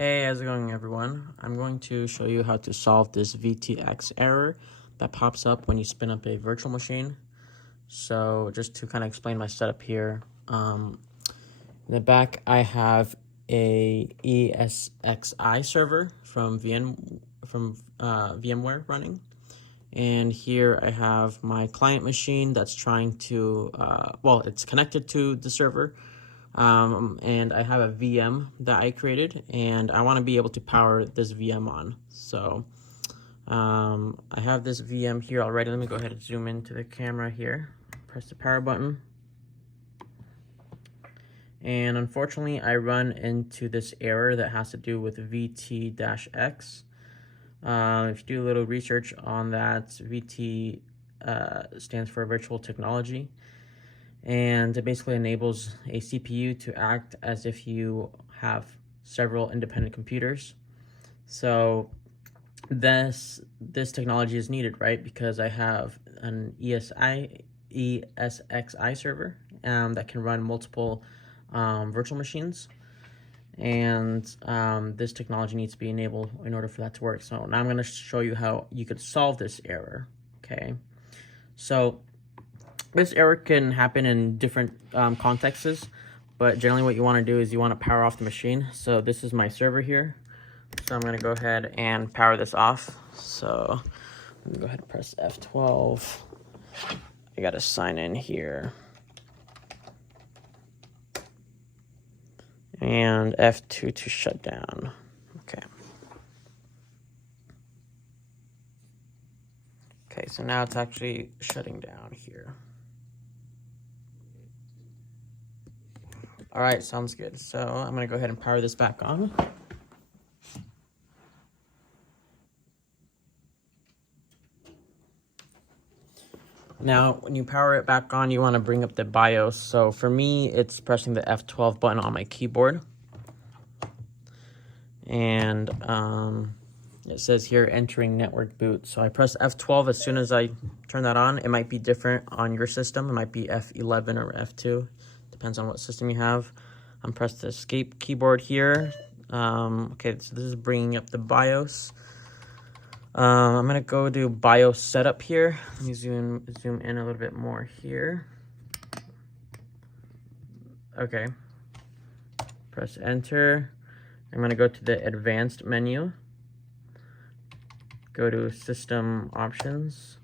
Hey, how's it going, everyone? I'm going to show you how to solve this VTX error that pops up when you spin up a virtual machine. So just to kind of explain my setup here, in the back I have a ESXi server from VMware running, and here I have my client machine that's trying to it's connected to the server. And I have a VM that I created, and I want to be able to power this VM on. So I have this VM here already. Let me go ahead and zoom into the camera here. Press the power button. And unfortunately, I run into this error that has to do with VT-X. If you do a little research on that, VT stands for virtual technology. And it basically enables a CPU to act as if you have several independent computers. So this technology is needed, right? Because I have an ESXi server that can run multiple virtual machines. And this technology needs to be enabled in order for that to work. So now I'm going to show you how you could solve this error, okay? So this error can happen in different contexts, but generally what you want to do is you want to power off the machine. So this is my server here. So I'm going to go ahead and power this off. So let me go ahead and press F12. I got to sign in here. And F2 to shut down. Okay. Okay, so now it's actually shutting down here. All right, sounds good. So I'm going to go ahead and power this back on. Now, when you power it back on, you want to bring up the BIOS. So for me, it's pressing the F12 button on my keyboard. And it says here, entering network boot. So I press F12 as soon as I turn that on. It might be different on your system. It might be F11 or F2. Depends on what system you have. I'm pressed the escape keyboard here. Okay, so this is bringing up the BIOS. I'm gonna go do BIOS setup here. Let me zoom in a little bit more here. Okay. Press enter. I'm gonna go to the advanced menu. Go to system options.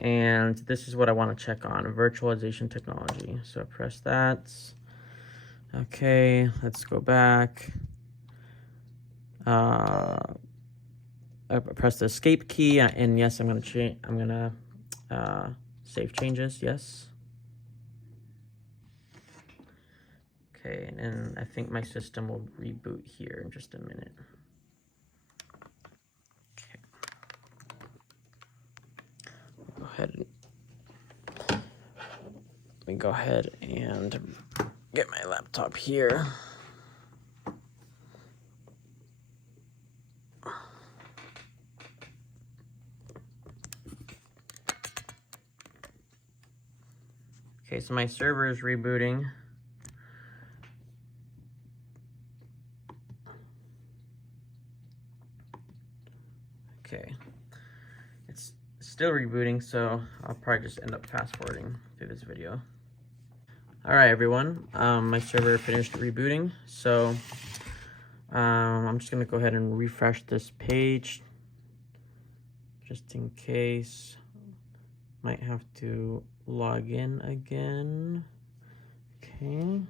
And this is what I want to check on, virtualization technology. So press that. Okay, let's go back. I press the escape key, and yes, I'm gonna save changes. Yes. Okay, and I think my system will reboot here in just a minute. Okay. Let me go ahead and get my laptop here. Okay, so my server is rebooting. Okay, it's still rebooting, so I'll probably just end up fast forwarding through this video. All right, everyone, my server finished rebooting, so I'm just gonna go ahead and refresh this page just in case. Might have to log in again. Okay.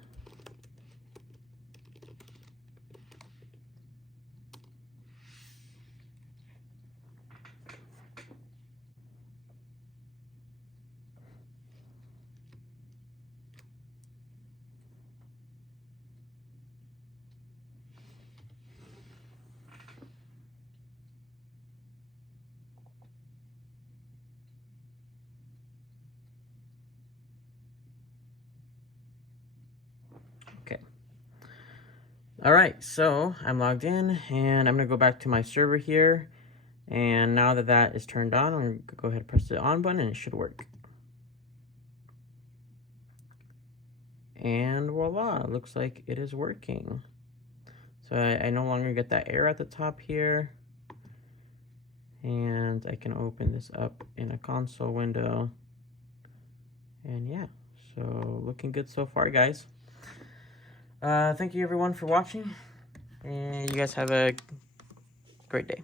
Okay. All right, so I'm logged in, and I'm gonna go back to my server here. And now that that is turned on, I'm gonna go ahead and press the on button, and it should work. And voila, it looks like it is working. So I no longer get that error at the top here. And I can open this up in a console window. And yeah, so looking good so far, guys. Thank you everyone for watching, and you guys have a great day.